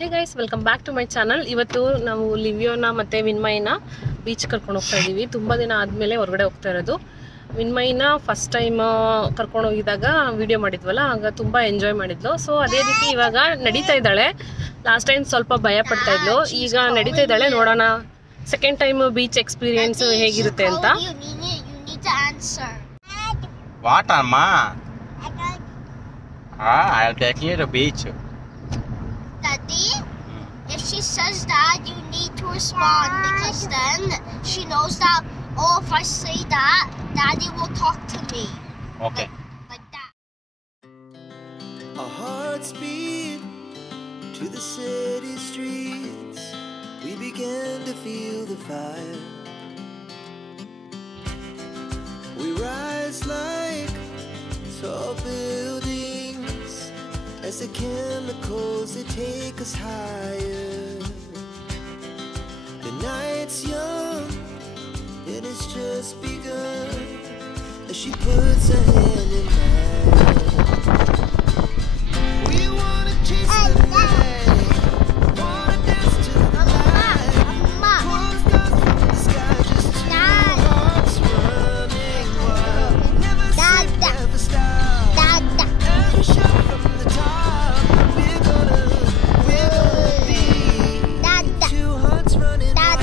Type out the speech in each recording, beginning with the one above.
Hey guys, welcome back to my channel. ಇವತ್ತು ನಾವು ಲಿವಿಯೋನ ಮತ್ತು ವಿನ್ಮಯ್ನ ಬೀಚ್ ಕರ್ಕೊಂಡು ಹೋಗ್ತಾ ಇದ್ದೀವಿ. ತುಂಬ ದಿನ ಆದಮೇಲೆ ಹೊರಗಡೆ ಹೋಗ್ತಾ ಇರೋದು. ವಿನ್ಮಯ್ನ ಫಸ್ಟ್ ಟೈಮ್ ಕರ್ಕೊಂಡು ಹೋಗಿದಾಗ ವಿಡಿಯೋ ಮಾಡಿದ್ವಲ್ಲ, ಆಗ ತುಂಬ ಎಂಜಾಯ್ ಮಾಡಿದ್ಲು. ಸೊ ಅದೇ ರೀತಿ ಇವಾಗ ನಡೀತಾ ಇದ್ದಾಳೆ. ಲಾಸ್ಟ್ ಟೈಮ್ ಸ್ವಲ್ಪ ಭಯ ಪಡ್ತಾ ಇದ್ಲು, ಈಗ ನಡೀತಾ ಇದ್ದಾಳೆ. ನೋಡೋಣ ಸೆಕೆಂಡ್ ಟೈಮ್ ಬೀಚ್ ಎಕ್ಸ್ಪೀರಿಯನ್ಸ್ ಹೇಗಿರುತ್ತೆ ಅಂತ. What, Amma? I'll take you to the beach. Daddy, if she says that, you need to respond, because then she knows that, oh, if I say that, Daddy will talk to me. Okay. Like that. Our hearts beat to the city streets. We began to feel the fire. We rise like tall buildings as the chemicals they take us higher. The night's young and it's just begun as she puts her hand in mine. We wanna chase the night, wanna dance to the light. Pull the stars from the sky, just two hearts running wild. Never sleep, never stop. Every shot from the top, we're gonna be two hearts running wild.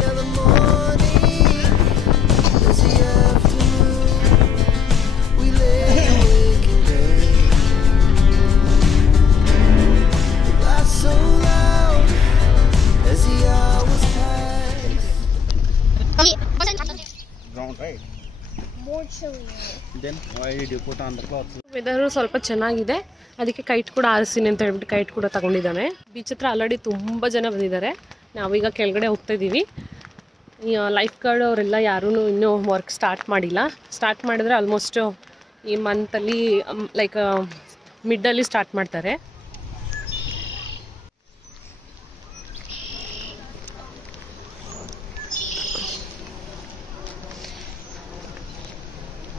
Yeah, the morning is the afternoon. We lay awake in bed. The laughs so loud as the hours pass. Ground, right? More chilly. Then why did you put on the clothes? Weather ಸ್ವಲ್ಪ ಚೆನ್ನಾಗಿದೆ, ಅದಕ್ಕೆ kite ಕೂಡ ಆರಿಸ್ತೀನಿ ಅಂತ ಹೇಳ್ಬಿಟ್ಟು kite ಕೂಡ ತಗೊಂಡಿದ್ದಾನೆ. Beach ಹತ್ರ already ತುಂಬ ಜನ ಬಂದಿದ್ದಾರೆ. ನಾವೀಗ ಕೆಳಗಡೆ ಹೋಗ್ತಾ ಇದ್ದೀವಿ. ಲೈಫ್ ಗಾರ್ಡ್ ಅವರೆಲ್ಲ ಯಾರೂ ಇನ್ನೂ ವರ್ಕ್ ಸ್ಟಾರ್ಟ್ ಮಾಡಿಲ್ಲ. ಸ್ಟಾರ್ಟ್ ಮಾಡಿದ್ರೆ ಆಲ್ಮೋಸ್ಟ್ ಈ ಮಂತಲ್ಲಿ ಲೈಕ್ ಮಿಡ್ಡಲ್ಲಿ ಸ್ಟಾರ್ಟ್ ಮಾಡ್ತಾರೆ.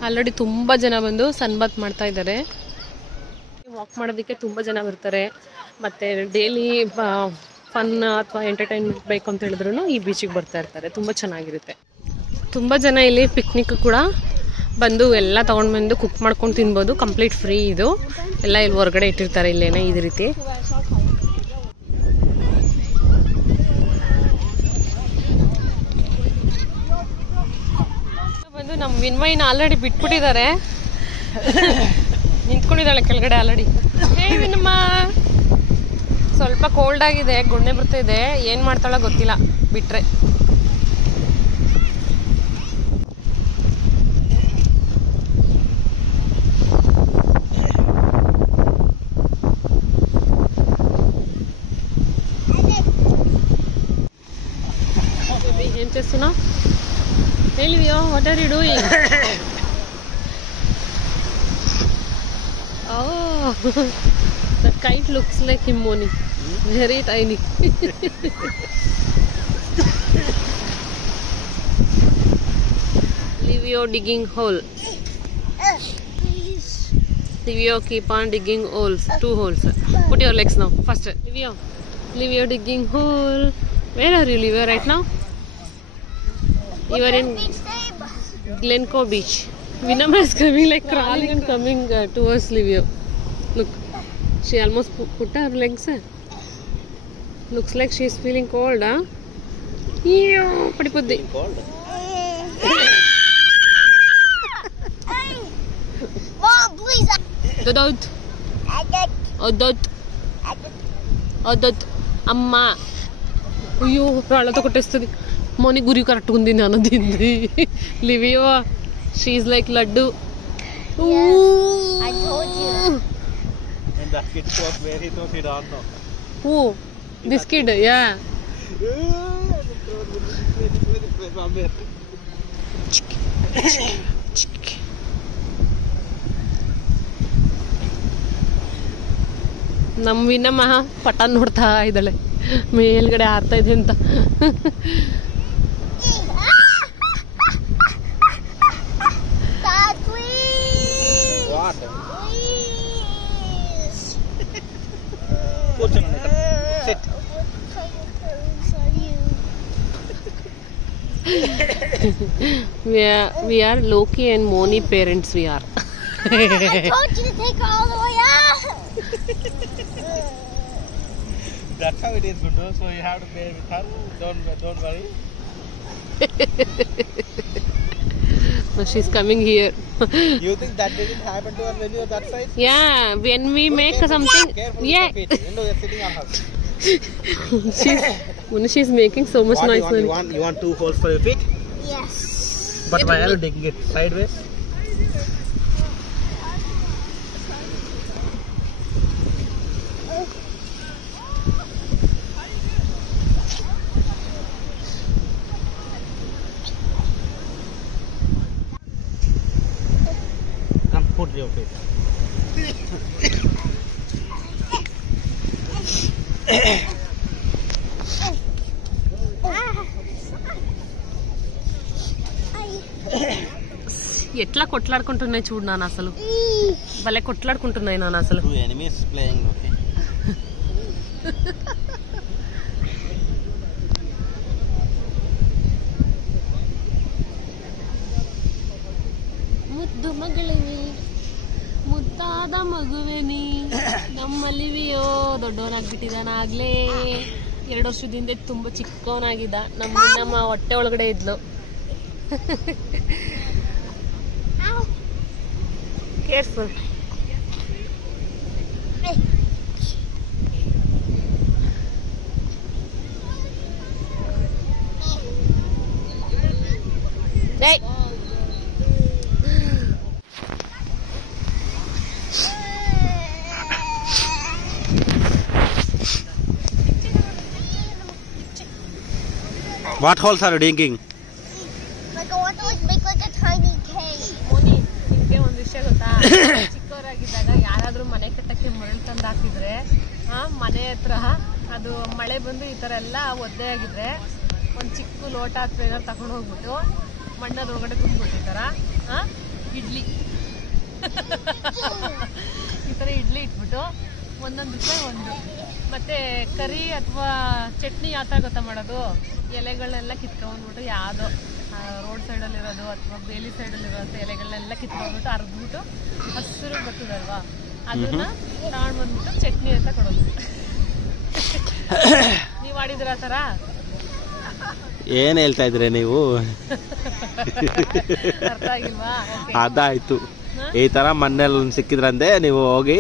ಆಲ್ರೆಡಿ ತುಂಬ ಜನ ಬಂದು ಸನ್ಬಾತ್ ಮಾಡ್ತಾ ಇದ್ದಾರೆ. ವಾಕ್ ಮಾಡೋದಕ್ಕೆ ತುಂಬ ಜನ ಬರ್ತಾರೆ. ಮತ್ತು ಡೈಲಿ ಫನ್ ಅಥವಾ ಎಂಟರ್ಟೈನ್ಮೆಂಟ್ ಬೇಕು ಅಂತ ಹೇಳಿದ್ರು ಈ ಬೀಚಿಗೆ ಬರ್ತಾ ಇರ್ತಾರೆ. ತುಂಬ ಚೆನ್ನಾಗಿರುತ್ತೆ. ತುಂಬ ಜನ ಇಲ್ಲಿ ಪಿಕ್ನಿಕ್ ಕೂಡ ಬಂದು ಎಲ್ಲ ತೊಗೊಂಡು ಬಂದು ಕುಕ್ ಮಾಡ್ಕೊಂಡು ತಿನ್ಬೋದು. ಕಂಪ್ಲೀಟ್ ಫ್ರೀ ಇದು. ಎಲ್ಲ ಇಲ್ಲಿ ಹೊರಗಡೆ ಇಟ್ಟಿರ್ತಾರೆ ಇಲ್ಲೇನೆ ಈ ರೀತಿ. ಬಂದು ನಮ್ಮ ವಿನ್ಮಯ್ನ ಆಲ್ರೆಡಿ ಬಿಟ್ಬಿಟ್ಟಿದ್ದಾರೆ. ನಿಂತ್ಕೊಂಡಿದ್ದಾಳೆ ಕೆಳಗಡೆ ಆಲ್ರೆಡಿ. ಹೇ ವಿನ್ಮ, ಸ್ವಲ್ಪ ಕೋಲ್ಡ್ ಆಗಿದೆ, ಗುಣ್ಣೆ ಬರ್ತಾ ಇದೆ. ಏನು ಮಾಡ್ತಾಳೋ ಗೊತ್ತಿಲ್ಲ ಬಿಟ್ರೆ. ఏం చేస్తున్నావు? Hey Livio, what are you doing? Oh, the kite looks like Himoni. Very tiny. Livio digging hole. Please. Livio keep on digging holes. 2 holes. Put your legs now. First. Livio digging hole. Where are you, Livio, right now? You are in Glencoe Beach. Vinama is coming like crawling and coming towards Livio. Look, she almost put her legs. Looks like she is feeling cold, huh? Eeyo, padipuddi. Mom, please. Dodot. Odot. Odot. Amma. అయ్యో రాళ్ళతో కొట్టేస్తుంది. మోని గురి కరెక్ట్గా ఉంది నాన్న తింది. లివియో, she like laddu. I told you. And the kid was where he thought he don't know. Who? This kid, yeah. ನಮ್ಮ ವಿನಮ್ಮ ಪಟ ನೋಡ್ತಾ ಇದ್ದಾಳೆ ಮೇಲ್ಗಡೆ ಹಾರ್ತಾ ಇದೆ ಅಂತ. We are Loki and Moni parents. We are. I told you to take her all the way up. That's how it is, Gundu. So you have to bear with her. Don't worry. So she's coming here. You think that didn't happen to us when you were that size? Yeah, when we make something. Careful Yeah. with your feet. Gundu, you're sitting on her. She's making so much noise. You want 2 holes for your feet? Yes. But why are you digging it sideways? Come, put your feet. ఎట్లా కొట్లాడుకుంటున్నాయి చూడు నాన్న అసలు భలే కొట్లాడుకుంటున్నాయి నాన్న అసలు. Two enemies playing, okay. ಮುದ್ದು ಮಗಳಿವಿ ಮುದ್ದಾದ ಮಗುವೇನಿ ನಮ್ಮಲ್ಲಿವಿಯೋ ದೊಡ್ಡವನಾಗ್ಬಿಟ್ಟಿದಾನಾಗ್ಲೇ. 2 ವರ್ಷದಿಂದ ತುಂಬಾ ಚಿಕ್ಕವನಾಗಿದ್ದ. ನಮ್ಮ ಹೊಟ್ಟೆ ಒಳಗಡೆ ಇದ್ಲು. Careful. Hey. What holes are you digging? Like I want to make like a tiny cave. Moni, ನಿಮ್ಗೆ ಒಂದ್ ವಿಷಯ ಗೊತ್ತಾ? ಚಿಕ್ಕವರಾಗಿದ್ದಾಗ ಯಾರಾದ್ರೂ ಮನೆ ಕಟ್ಟಕ್ಕೆ ಮರಳು ತಂದು ಹಾಕಿದ್ರೆ ಮನೆ ಹತ್ರ ಅದು ಮಳೆ ಬಂದು ಈ ತರ ಎಲ್ಲ ಒದ್ದೆ ಆಗಿದ್ರೆ ಒಂದ್ ಚಿಕ್ಕ ಲೋಟ ಅಥವಾ ಏನಾರು ತಗೊಂಡು ಹೋಗ್ಬಿಟ್ಟು ಮಣ್ಣದೊಳಗಡೆ ತುಂಬಿಬಿಟ್ಟಿರ್ತಾರ ಇಡ್ಲಿ ಈ ತರ ಇಡ್ಲಿ ಇಟ್ಬಿಟ್ಟು 1 ರೂಪಾಯಿ ಒಂದು. ಮತ್ತೆ ಕರಿ ಅಥವಾ ಚಟ್ನಿ ಯಾವ ತರ ಗೊತ್ತಾ ಮಾಡೋದು? ಎಲೆಗಳನ್ನೆಲ್ಲ ಕಿತ್ಕೊಂಡ್ಬಿಟ್ಟು ಯಾವುದೋ ರೋಡ್ ಸೈಡಲ್ಲಿರೋದು ಅಥವಾ ಬೇಲಿ ಸೈಡಲ್ಲಿರೋದು ಎಲೆಗಳನ್ನೆಲ್ಲ ಕಿತ್ಕೊಂಡ್ಬಿಟ್ಟು ಅರ್ದ್ಬಿಟ್ಟು ಹಸಿರು ಬರ್ತದಲ್ವಾ ಅದನ್ನ ತಗೊಂಡು ಬಂದ್ಬಿಟ್ಟು ಚಟ್ನಿ ಅಂತ ಕೊಡೋದು. ನೀವ್ ಆಡಿದ್ರ ಆ ತರ? ಏನ್ ಹೇಳ್ತಾ ಇದ್ರೆ ನೀವು? ಅರ್ಥ ಆಗಿಲ್ವಾ? ಅದಾಯ್ತು. ಈ ತರ ಮಣ್ಣಲ್ಲಿ ಸಿಕ್ಕಿದ್ರಂದೆ ನೀವು ಹೋಗಿ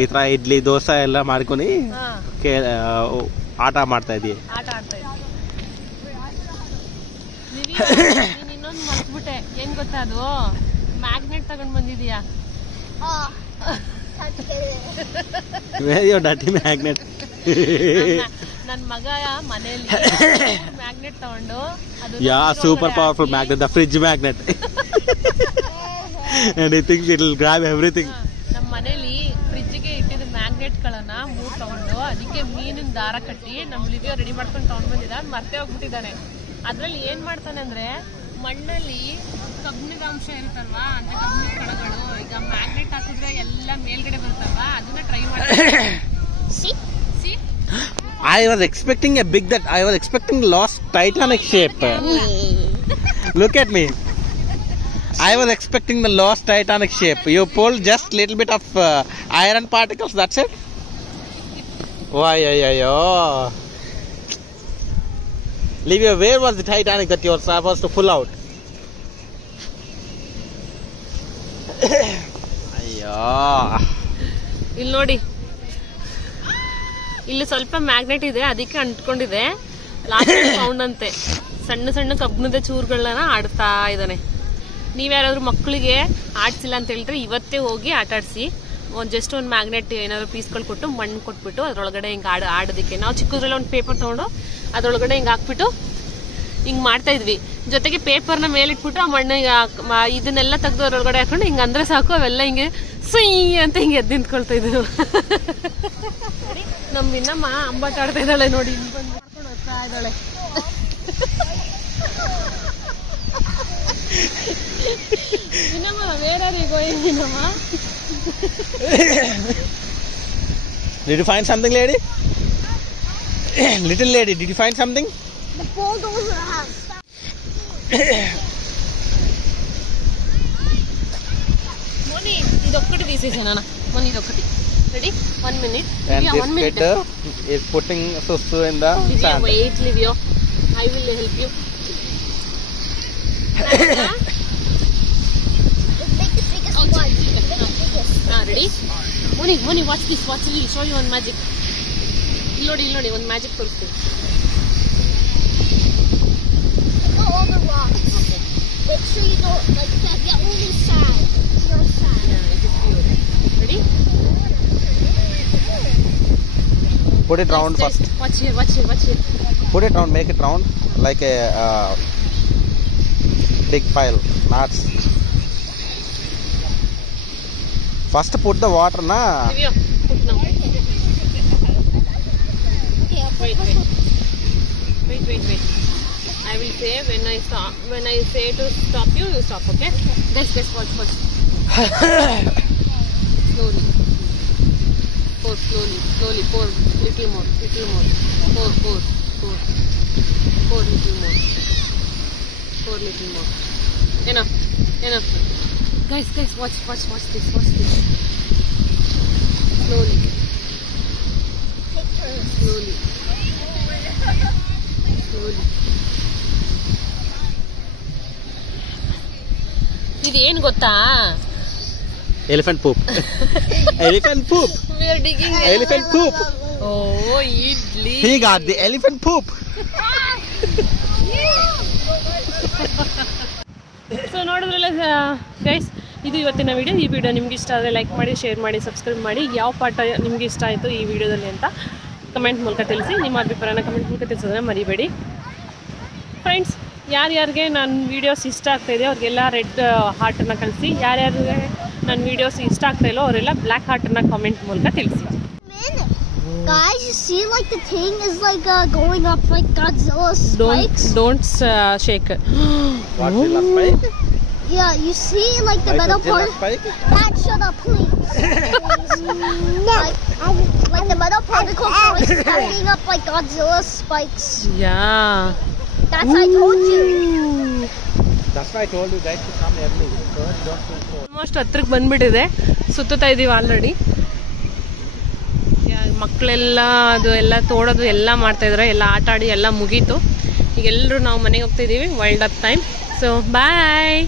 ಈ ತರ ಇಡ್ಲಿ ದೋಸೆ ಎಲ್ಲ ಮಾಡ್ಕೊಂಡು ಆಟ ಮಾಡ್ತಾ ಇದೀವಿ. ಆಟ ಆಡ್ತಾ ಇದ್ವಿ. ನೀನ್ ಇನ್ನೊಂದು ಮರ್ತ್ಬಿಟ್ಟೆ. ಏನ್ ಗೊತ್ತಾ ಅದು? ಮ್ಯಾಗ್ನೆಟ್ ತಗೊಂಡ್ ಬಂದಿದೀಯಾ? ಡಟಿ ಮ್ಯಾಗ್ನೆಟ್. ನನ್ ಮಗ ಮನೆಯಲ್ಲಿ ಮ್ಯಾಗ್ನೆಟ್ ತಗೊಂಡು super powerful magnet, the fridge magnet. And he thinks it will grab everything. ನಮ್ಮ ಮನೇಲಿ ಫ್ರಿಡ್ಜ್ಗೆ ಇಟ್ಟಿದ್ದ ಮ್ಯಾಗ್ನೆಟ್ ಗಳನ್ನ 3 ತಗೊಂಡು ಅದಕ್ಕೆ ಮೀನಿನ ದಾರ ಕಟ್ಟಿ ನಮ್ ಲಿವಿಯೋ ರೆಡಿ ಮಾಡ್ಕೊಂಡು ತಗೊಂಡ್ ಬಂದಿದ್ದ. ಮರ್ತೇ ಹೋಗ್ಬಿಟ್ಟಿದ್ದಾನೆ. ಅದ್ರಲ್ಲಿ ಏನ್ ಮಾಡ್ತಾನೆ ಅಂದ್ರೆ ಮಣ್ಣಲ್ಲಿ ಕಬ್ಬಿಣದ ಅಂಶ ಇರುತ್ತಲ್ವಾ, ಅಂತ ಕಬ್ಬಿಣದ ಕಣಗಳು ಈಗ ಮ್ಯಾಗ್ನೆಟ್ ಹಾಕಿದ್ರೆ ಎಲ್ಲ ಮೇಲ್ಗಡೆ ಬರುತ್ತಲ್ವಾ, ಅದನ್ನ ಟ್ರೈ ಮಾಡ್ತಾರೆ. I was expecting lost Titanic shape. Look at me. I was expecting the lost Titanic shape. You pulled just little bit of iron particles. That's it. Why, Livia, where was the Titanic that you were supposed to pull out? Ayyo. ಇಲ್ಲಿ ನೋಡಿ, ಇಲ್ಲಿ ಸ್ವಲ್ಪ magnet ಇದೆ, ಅದಕ್ಕೆ ಅಂಟ್ಕೊಂಡಿದೆ. Last sound ಅಂತೆ ಸಣ್ಣ ಸಣ್ಣ ಕಬ್ಬಿಣದ ಚೂರುಗಳನ್ನ ಆಡ್ತಾ ಇದ್ದಾನೆ. ನೀವ್ಯಾರಾದ್ರೂ ಮಕ್ಕಳಿಗೆ ಆಡ್ಸಿಲ್ಲ ಅಂತ ಹೇಳಿದ್ರೆ ಇವತ್ತೇ ಹೋಗಿ ಆಟ ಆಡಿಸಿ. ಜಸ್ಟ್ ಒಂದು ಮ್ಯಾಗ್ನೆಟ್ ಏನಾದ್ರು ಪೀಸ್ಗಳು ಕೊಟ್ಟು ಮಣ್ಣು ಕೊಟ್ಬಿಟ್ಟು ಅದ್ರೊಳಗಡೆ ಹಿಂಗೆ ಆಡೋದಕ್ಕೆ ನಾವು ಚಿಕ್ಕದ್ರಲ್ಲಿ ಒಂದು ಪೇಪರ್ ತಗೊಂಡು ಅದ್ರೊಳಗಡೆ ಹಿಂಗೆ ಹಾಕ್ಬಿಟ್ಟು ಹಿಂಗೆ ಮಾಡ್ತಾ ಇದ್ವಿ. ಜೊತೆಗೆ ಪೇಪರ್ನ ಮೇಲಿಟ್ಬಿಟ್ಟು ಆ ಮಣ್ಣು ಇದನ್ನೆಲ್ಲ ತೆಗೆದು ಅದ್ರೊಳಗಡೆ ಹಾಕೊಂಡು ಹಿಂಗೆ ಅಂದ್ರೆ ಸಾಕು, ಅವೆಲ್ಲ ಹಿಂಗೆ ಸುಯ್ ಅಂತ ಹಿಂಗೆ ಎದ್ದು ನಿಂತ್ಕೊಳ್ತಾ ಇದ್ವು. ನಮ್ ಇನ್ನಮ್ಮ ಅಂಬಾಟ ಆಡ್ತಾ ಇದ್ದಾಳೆ ನೋಡಿ, ಹಿಂಗ್ ಬಂದು ಮಾಡ್ಕೊಂಡು ಹೋಗ್ತಾ ಇದ್ದಾಳೆ. ಇನ್ನಮ್ಮ where are you going, ಇನ್ನಮ್ಮ? Did you find something, lady? Little lady, did you find something? The bulldozer has. Moni, idokati తీసేసానా Moni idokati. Ready? 1 minute. And Livia, 1 this minute. kid is putting Susu in the Livia, sand. wait, Livia. I will help you. Let's make the biggest one. Make the biggest. Ready? Moni, watch this. Watch me. Show you one magic. Illodi, one magic ತೋರಿಸ್ತೀನಿ. Go all the rocks. Okay. Make sure you don't like that. Yeah, only sand. No sand. Yeah, it is pure. Ready? Put it round Just first. watch here. Put it round, make it round like a big pile, not. First put the water na. Livia, put now. Okay, I'll Wait. I will say when I stop. When I say to stop you stop. Okay? Guys, watch. Slowly. Pour slowly. Pour little more. Pour little more. Pour little more. Enough. Guys, watch this. Slowly. take turns. Slowly. ಇದು ಏನು ಗೊತ್ತಾ? Elephant poop. Elephant poop. We are digging. Elephant poop. Oh, idli. He got the elephant poop. So ನೋಡಿದ್ರಲ್ಲ guys, ಇದು ಇವತ್ತಿನ video. ಈ video ನಿಮ್ಗೆ ಇಷ್ಟ ಆದರೆ ಲೈಕ್ ಮಾಡಿ, ಶೇರ್ ಮಾಡಿ, ಸಬ್ಸ್ಕ್ರೈಬ್ ಮಾಡಿ. ಯಾವ ಪಾಠ ನಿಮ್ಗೆ ಇಷ್ಟ ಆಯಿತು ಈ ವಿಡಿಯೋದಲ್ಲಿ ಅಂತ ಕಮೆಂಟ್ ಮೂಲಕ ತಿಳಿಸಿ. ನಿಮ್ಮ ಅಭಿಪ್ರಾಯನ ಕಮೆಂಟ್ ಮೂಲಕ ತಿಳಿಸೋದನ್ನ ಮರಿಬೇಡಿ ಫ್ರೆಂಡ್ಸ್. ಯಾರ್ಯಾರಿಗೆ ನನ್ನ ವೀಡಿಯೋಸ್ ಇಷ್ಟ ಆಗ್ತಾಯಿದೆ ಅವ್ರಿಗೆಲ್ಲ ರೆಡ್ ಹಾರ್ಟನ್ನು ಕಳಿಸಿ. ಯಾರ್ಯಾರಿಗೆ ನನ್ನ ವೀಡಿಯೋಸ್ ಇಷ್ಟ ಆಗ್ತಾಯಿಲ್ಲೋ ಅವರೆಲ್ಲ ಬ್ಲ್ಯಾಕ್ ಹಾರ್ಟನ್ನು ಕಾಮೆಂಟ್ ಮೂಲಕ ತಿಳಿಸಿ. Guys, you see like the thing is like going up like Godzilla spikes? Don't shake. Godzilla spike? Yeah, you see like the metal Godzilla part. spike? Dad, shut up, please. Like the metal particles are like spiking up like Godzilla spikes. Yeah. That's I told you. That's why I told you guys to come early. So don't feel cold. Almost ಹತ್ರಕ್ಕೆ ಬಂದ್ಬಿಟ್ಟಿದೆ. ಸುತ್ತಾ ಇದ್ದೀವಿ already. ಮಕ್ಕಳೆಲ್ಲ ಅದು ಎಲ್ಲ ತೋಡೋದು ಎಲ್ಲ ಮಾಡ್ತಾಯಿದ್ದಾರೆ. ಎಲ್ಲ ಆಟ ಆಡಿ ಎಲ್ಲ ಮುಗೀತು. ಈಗ ಎಲ್ಲರೂ ನಾವು ಮನೆಗೆ ಹೋಗ್ತಾ ಇದ್ದೀವಿ. Wind up time. ಸೊ ಬಾಯ್.